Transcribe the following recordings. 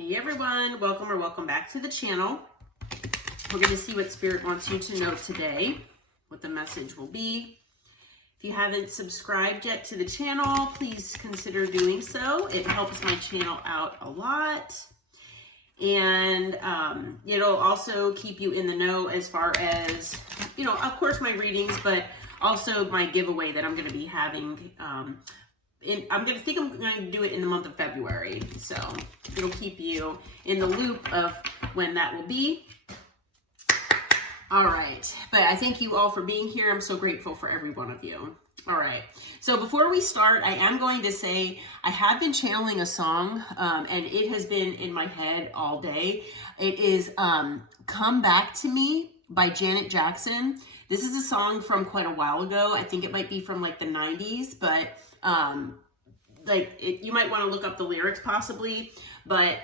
Hey everyone, welcome or welcome back to the channel. We're going to see what Spirit wants you to know today, what the message will be. If you haven't subscribed yet to the channel, please consider doing so. It helps my channel out a lot. And it'll also keep you in the know as far as, of course my readings, but also my giveaway that I'm going to be having. I'm going to do it in the month of February. So it'll keep you in the loop of when that will be. All right. But I thank you all for being here. I'm so grateful for every one of you. All right. So before we start, I am going to say I have been channeling a song and it has been in my head all day. It is Come Back to Me by Janet Jackson. This is a song from quite a while ago. I think it might be from like the 90s, but you might want to look up the lyrics possibly, but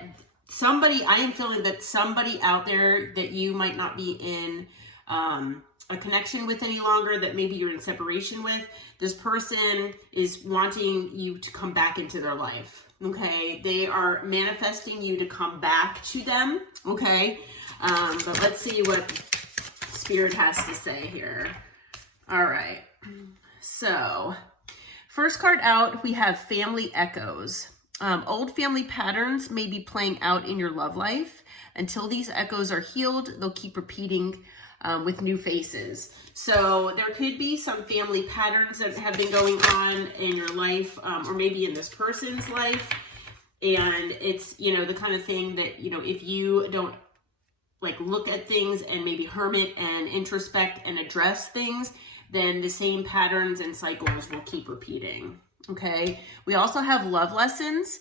I am feeling that somebody out there that you might not be in a connection with any longer, that maybe you're in separation with, this person is wanting you to come back into their life. Okay. They are manifesting you to come back to them. Okay. But let's see what Spirit has to say here. All right. So first card out, we have Family Echoes. Old family patterns may be playing out in your love life. Until these echoes are healed, they'll keep repeating with new faces. So there could be some family patterns that have been going on in your life, or maybe in this person's life. And it's, the kind of thing that, if you don't look at things and maybe hermit and introspect and address things, then the same patterns and cycles will keep repeating. Okay. We also have love lessons.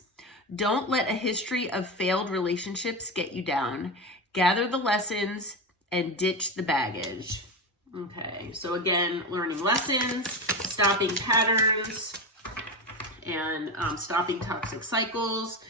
Don't let a history of failed relationships get you down. Gather the lessons and ditch the baggage. Okay. So again, learning lessons, stopping patterns, and stopping toxic cycles.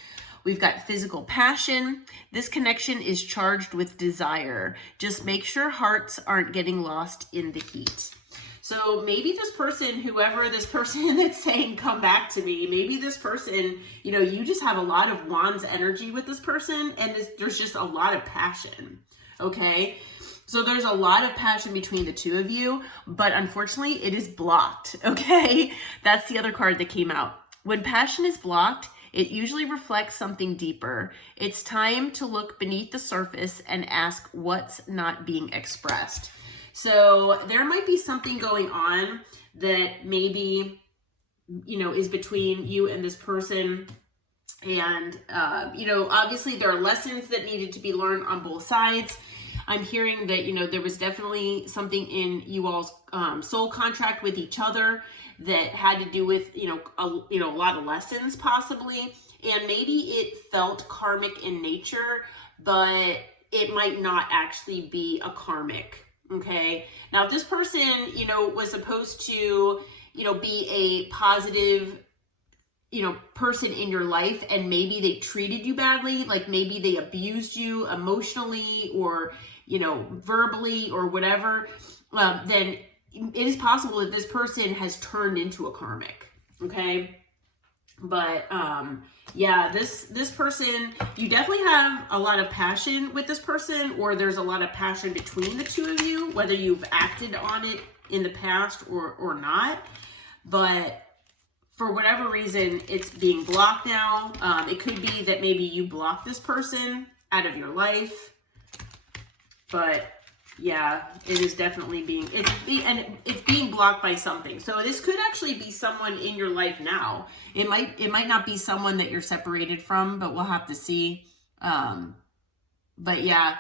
We've got physical passion. This connection is charged with desire. Just make sure hearts aren't getting lost in the heat. So maybe this person, whoever this person that's saying, come back to me, maybe this person, you just have a lot of wands energy with this person, and there's just a lot of passion. Okay. So there's a lot of passion between the two of you, but unfortunately it is blocked. Okay. That's the other card that came out. When passion is blocked, it usually reflects something deeper. It's time to look beneath the surface and ask what's not being expressed. So there might be something going on that maybe, is between you and this person. And, obviously there are lessons that needed to be learned on both sides. I'm hearing that, there was definitely something in you all's soul contract with each other that had to do with, a lot of lessons possibly. And maybe it felt karmic in nature, but it might not actually be a karmic. Okay. Now, if this person, was supposed to, be a positive, person in your life, and maybe they treated you badly, like maybe they abused you emotionally or, verbally or whatever, then it is possible that this person has turned into a karmic. Okay. But, yeah, this person, you definitely have a lot of passion with this person, or there's a lot of passion between the two of you, whether you've acted on it in the past or not. But for whatever reason, it's being blocked now. It could be that maybe you block this person out of your life, but yeah, it is definitely it's being blocked by something. So this could actually be someone in your life now. It might not be someone that you're separated from, but we'll have to see. But yeah,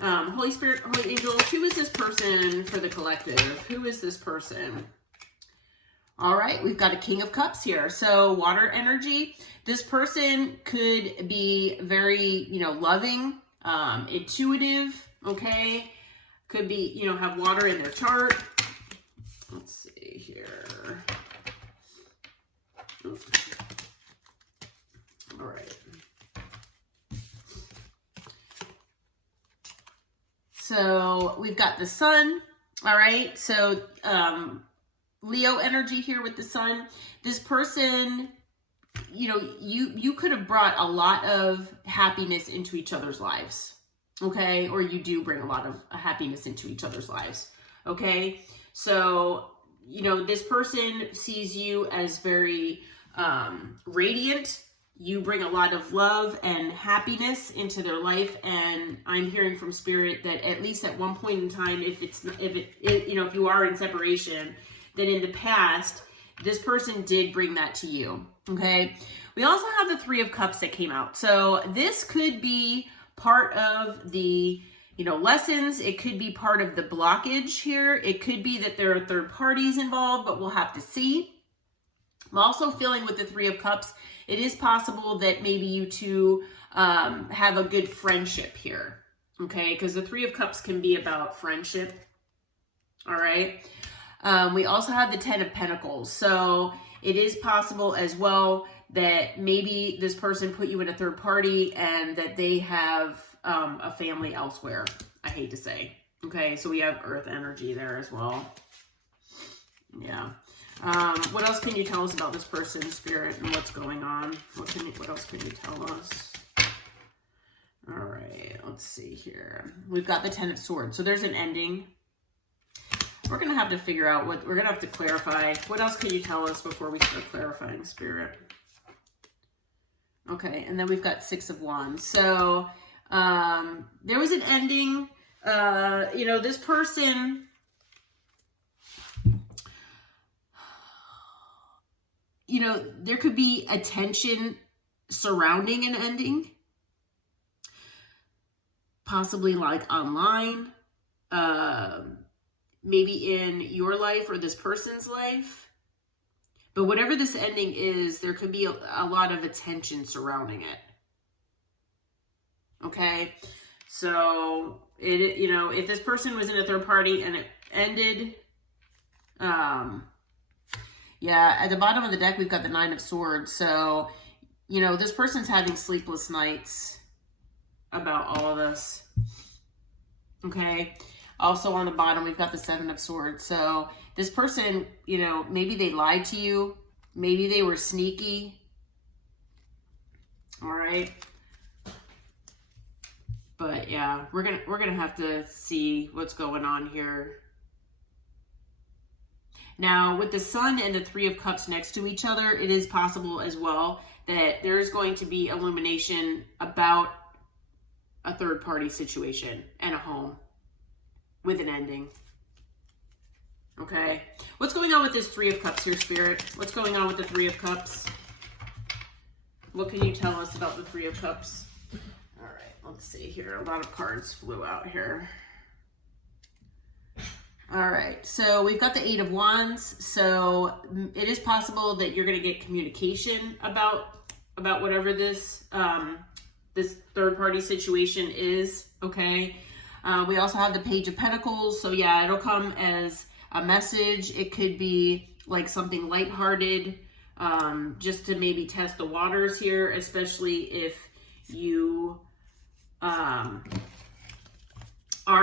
Holy Spirit, Holy Angels, who is this person for the collective? Who is this person? All right, we've got a King of Cups here. So water energy. This person could be very, loving, intuitive, okay? Could be, have water in their chart. Let's see here. Oops. All right. So we've got the sun. All right. So Leo energy here with the sun. This person, you know, you could have brought a lot of happiness into each other's lives. Okay. Or you do bring a lot of happiness into each other's lives. Okay. So, you know, this person sees you as very radiant. You bring a lot of love and happiness into their life, and I'm hearing from spirit that at least at one point in time, if you are in separation, then in the past this person did bring that to you. Okay. We also have the Three of Cups that came out, so this could be part of the lessons. It could be part of the blockage here. It could be that there are third parties involved, but we'll have to see. I'm also feeling with the Three of Cups, it is possible that maybe you two have a good friendship here, okay? Because the Three of Cups can be about friendship, all right? We also have the Ten of Pentacles. So it is possible as well that maybe this person put you in a third party and that they have a family elsewhere, I hate to say. Okay, so we have Earth energy there as well. Yeah. What else can you tell us about this person, Spirit, and what's going on? What else can you tell us? All right, let's see here. We've got the Ten of Swords. So there's an ending. We're going to have to figure out we're going to have to clarify. What else can you tell us before we start clarifying, Spirit? Okay, and then we've got Six of Wands. So there was an ending. This person... there could be a tension surrounding an ending, possibly like online, maybe in your life or this person's life. But whatever this ending is, there could be a lot of attention surrounding it. Okay, so if this person was in a third party and it ended, yeah, at the bottom of the deck, we've got the Nine of Swords. So, this person's having sleepless nights about all of this. Okay. Also on the bottom, we've got the Seven of Swords. So this person, maybe they lied to you. Maybe they were sneaky. All right. But yeah, we're gonna have to see what's going on here. Now, with the Sun and the Three of Cups next to each other, it is possible as well that there's going to be illumination about a third-party situation and a home with an ending. Okay. What's going on with this Three of Cups here, Spirit? What's going on with the Three of Cups? What can you tell us about the Three of Cups? All right, let's see here. A lot of cards flew out here. All right, so we've got the Eight of Wands. So it is possible that you're going to get communication about whatever this this third-party situation is, okay? We also have the Page of Pentacles. So yeah, it'll come as a message. It could be like something lighthearted, just to maybe test the waters here, especially if you are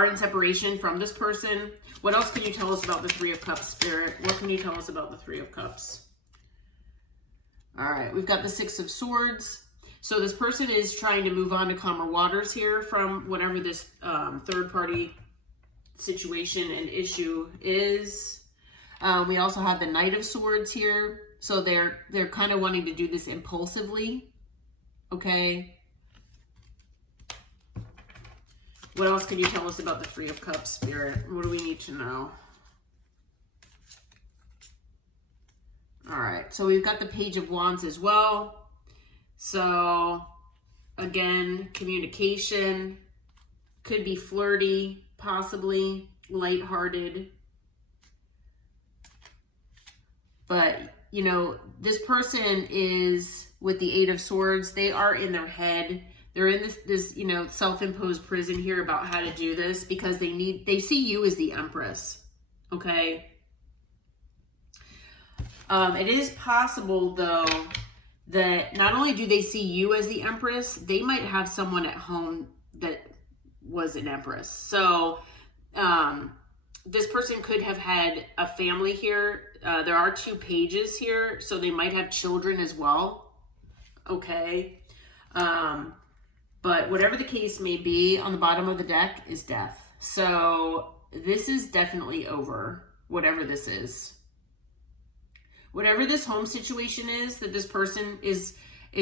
in separation from this person. What else can you tell us about the Three of Cups, Spirit? What can you tell us about the Three of Cups? All right, we've got the Six of Swords. So this person is trying to move on to calmer waters here from whatever this third-party situation and issue is. We also have the Knight of Swords here. So they're kind of wanting to do this impulsively, okay? What else can you tell us about the Three of Cups, Spirit? What do we need to know? All right, so we've got the Page of Wands as well. So, again, communication. Could be flirty, possibly lighthearted. But, this person is, with the Eight of Swords, they are in their head. They're in this self-imposed prison here about how to do this because they see you as the Empress, okay? It is possible, though, that not only do they see you as the Empress, they might have someone at home that was an Empress. So this person could have had a family here. There are two pages here, so they might have children as well. okay? But whatever the case may be, on the bottom of the deck is death. So this is definitely over, whatever this is. Whatever this home situation is that this person is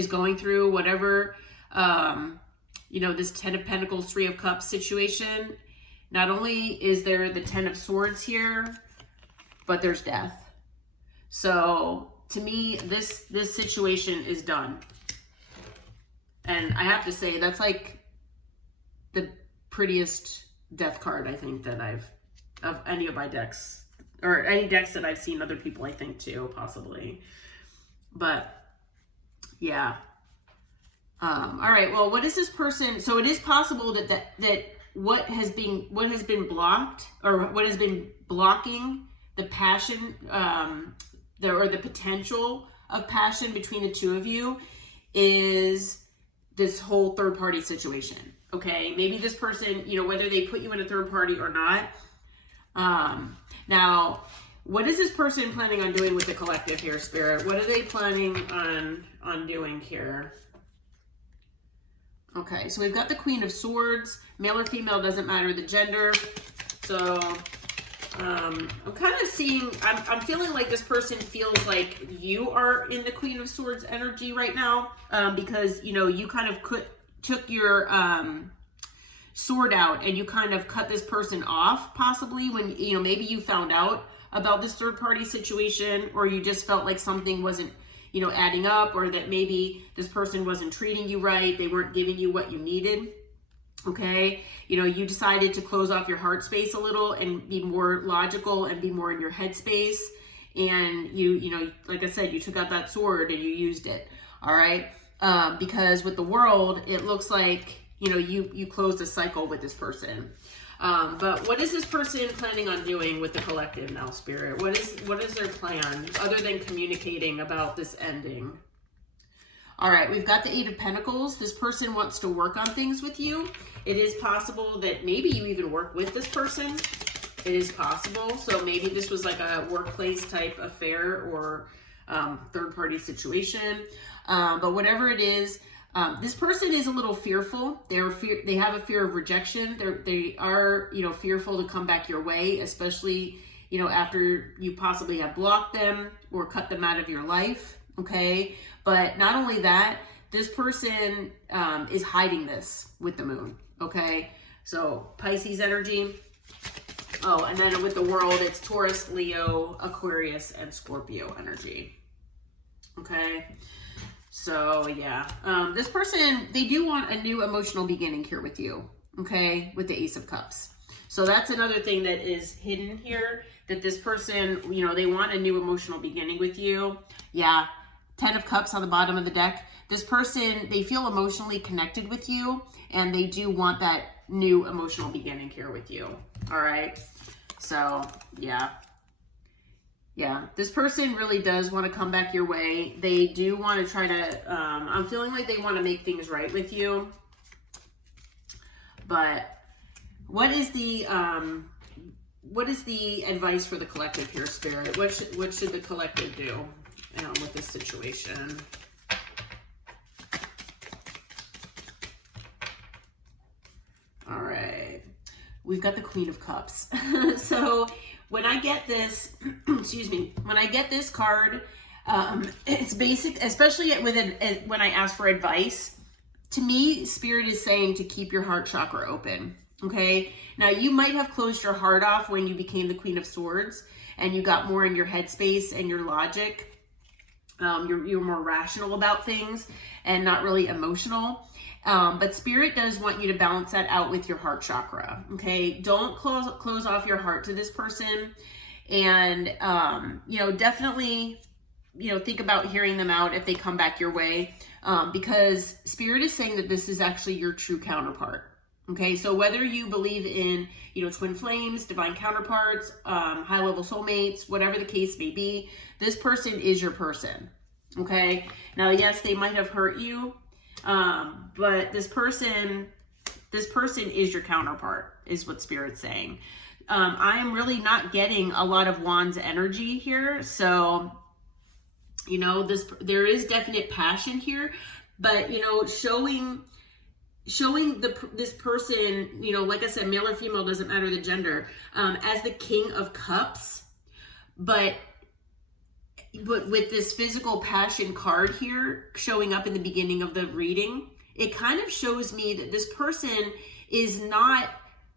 going through, whatever, you know, this 10 of Pentacles, 3 of Cups situation, not only is there the 10 of Swords here, but there's death. So to me, this situation is done. And I have to say, that's like the prettiest death card, I think, that of any of my decks, or any decks that I've seen other people, I think, too, possibly. But yeah. All right, well, what is this person? So it is possible that what has been blocked, or what has been blocking the passion, or the potential of passion between the two of you, is this whole third party situation. Okay, maybe this person, you know, whether they put you in a third party or not. Now, what is this person planning on doing with the collective here, Spirit? What are they planning on doing here? Okay, so we've got the Queen of Swords. Male or female, doesn't matter the gender. So I'm kind of seeing, I'm feeling like this person feels like you are in the Queen of Swords energy right now, because, you know, you kind of took your sword out and you kind of cut this person off, possibly when, you know, maybe you found out about this third party situation, or you just felt like something wasn't, you know, adding up, or that maybe this person wasn't treating you right. They weren't giving you what you needed. Okay, you know, you decided to close off your heart space a little and be more logical and be more in your head space. And you know, like I said, you took out that sword and you used it. All right, because with the World, it looks like, you know, you closed a cycle with this person. But what is this person planning on doing with the collective now, Spirit? What is their plan other than communicating about this ending? All right, we've got the 8 of Pentacles. This person wants to work on things with you. It is possible that maybe you even work with this person. It is possible. So maybe this was like a workplace type affair or third-party situation. But whatever it is, this person is a little fearful. They have a fear of rejection. They are, you know, fearful to come back your way, especially, you know, after you possibly have blocked them or cut them out of your life. Okay, but not only that, this person is hiding this with the Moon. Okay, so Pisces energy. Oh, and then with the World, it's Taurus, Leo, Aquarius, and Scorpio energy. Okay, so yeah, this person, they do want a new emotional beginning here with you. Okay, with the Ace of Cups. So that's another thing that is hidden here, that this person, you know, they want a new emotional beginning with you. Yeah. 10 of Cups on the bottom of the deck. This person, they feel emotionally connected with you, and they do want that new emotional beginning here with you. All right. So yeah. Yeah. This person really does want to come back your way. They do want to try to, I'm feeling like they want to make things right with you. But what is the advice for the collective here, Spirit? What should the collective do with this situation? All right, we've got the Queen of Cups. So when I get this, excuse me, when I get this card, it's basic, especially when I ask for advice. To me, Spirit is saying to keep your heart chakra open. Okay, now you might have closed your heart off when you became the Queen of Swords and you got more in your headspace and your logic. You're more rational about things and not really emotional. But Spirit does want you to balance that out with your heart chakra. Okay, don't close off your heart to this person, and definitely think about hearing them out if they come back your way, because Spirit is saying that this is actually your true counterpart. Okay, so whether you believe in twin flames, divine counterparts, high level soulmates, whatever the case may be, this person is your person. Okay, now yes, they might have hurt you, but this person is your counterpart, is what Spirit's saying. I am really not getting a lot of Wands energy here, so You know, there is definite passion here, but, you know, showing this person, you know, like I said, male or female, doesn't matter the gender, as the King of Cups, but with this physical passion card here showing up in the beginning of the reading, it kind of shows me that this person is not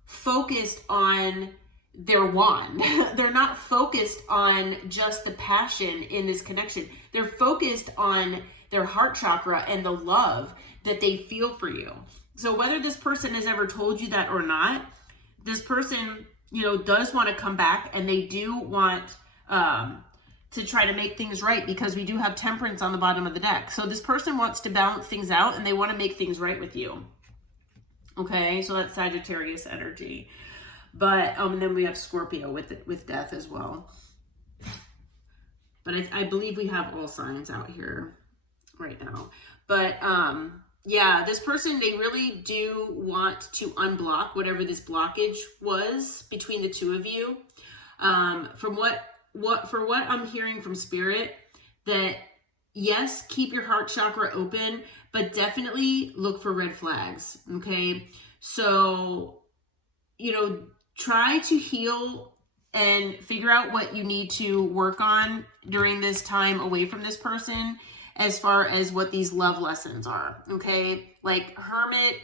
focused on their wand. They're not focused on just the passion in this connection. They're focused on their heart chakra and the love that they feel for you. So whether this person has ever told you that or not, this person, you know, does want to come back, and they do want to try to make things right, because we do have Temperance on the bottom of the deck. So this person wants to balance things out, and they want to make things right with you. Okay, so that's Sagittarius energy. But and then we have Scorpio with death as well. But I believe we have all signs out here right now. But yeah, this person, they really do want to unblock whatever this blockage was between the two of you. From what I'm hearing from Spirit, that yes, keep your heart chakra open, but definitely look for red flags. Okay, so, you know, try to heal and figure out what you need to work on during this time away from this person, as far as what these love lessons are. Okay, like Hermit,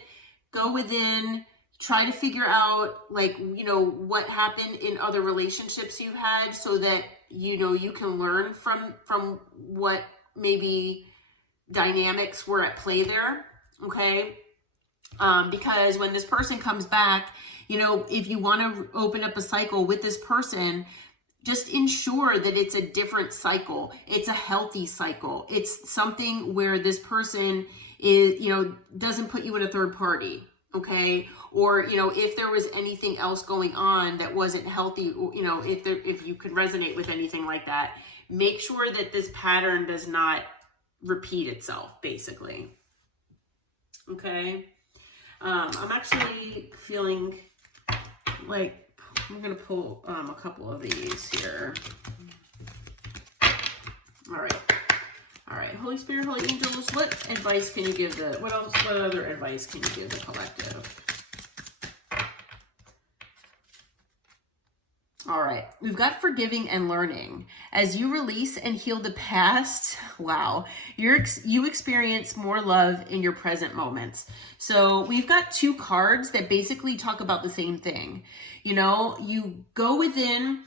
go within, try to figure out, like, you know, what happened in other relationships you've had, so that, you know, you can learn from what maybe dynamics were at play there. Okay, because when this person comes back, you know, if you want to open up a cycle with this person, just ensure that it's a different cycle. It's a healthy cycle. It's something where this person is, you know, doesn't put you in a third party. Okay, or, you know, if there was anything else going on that wasn't healthy, you know, if you could resonate with anything like that, make sure that this pattern does not repeat itself, basically. Okay, I'm actually feeling like I'm gonna pull a couple of these here. All right, Holy Spirit, Holy Angels, what advice can you give what other advice can you give the collective? All right, we've got forgiving and learning. As you release and heal the past, wow, you experience more love in your present moments. So we've got two cards that basically talk about the same thing. You know, you go within,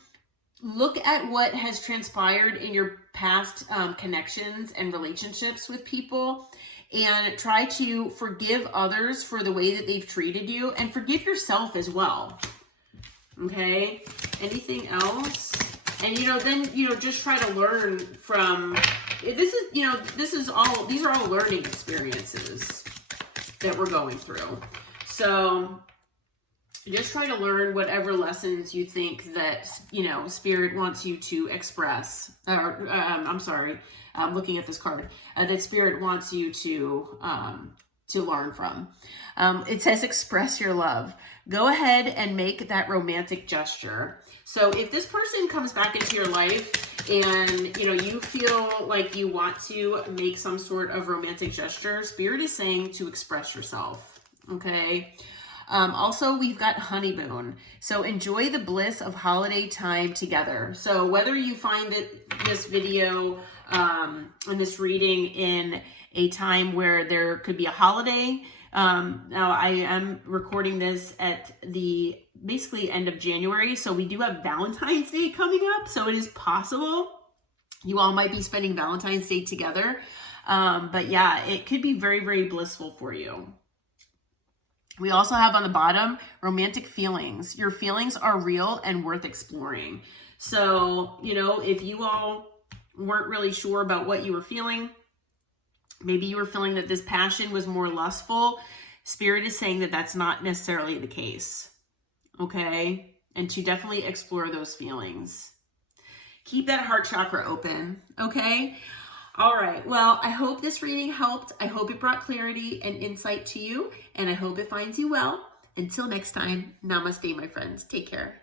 look at what has transpired in your past connections and relationships with people, and try to forgive others for the way that they've treated you, and forgive yourself as well. Okay, anything else? And, you know, then, you know, just try to learn from this. Is, you know, these are all learning experiences that we're going through. So just try to learn whatever lessons you think that, you know, Spirit wants you to express. Or I'm sorry, I'm looking at this card, that Spirit wants you to learn from. It says express your love. Go ahead and make that romantic gesture. So if this person comes back into your life and, you know, you feel like you want to make some sort of romantic gesture, Spirit is saying to express yourself. Okay. Also, we've got honeymoon. So enjoy the bliss of holiday time together. So whether you find this video and this reading in a time where there could be a holiday, now I am recording this at the basically end of January, so we do have Valentine's Day coming up, so it is possible you all might be spending Valentine's Day together. But yeah, it could be very, very blissful for you. We also have on the bottom, romantic feelings. Your feelings are real and worth exploring. So, you know, if you all weren't really sure about what you were feeling, maybe you were feeling that this passion was more lustful, Spirit is saying that that's not necessarily the case. Okay? And to definitely explore those feelings. Keep that heart chakra open. Okay? All right. Well, I hope this reading helped. I hope it brought clarity and insight to you, and I hope it finds you well. Until next time, namaste, my friends. Take care.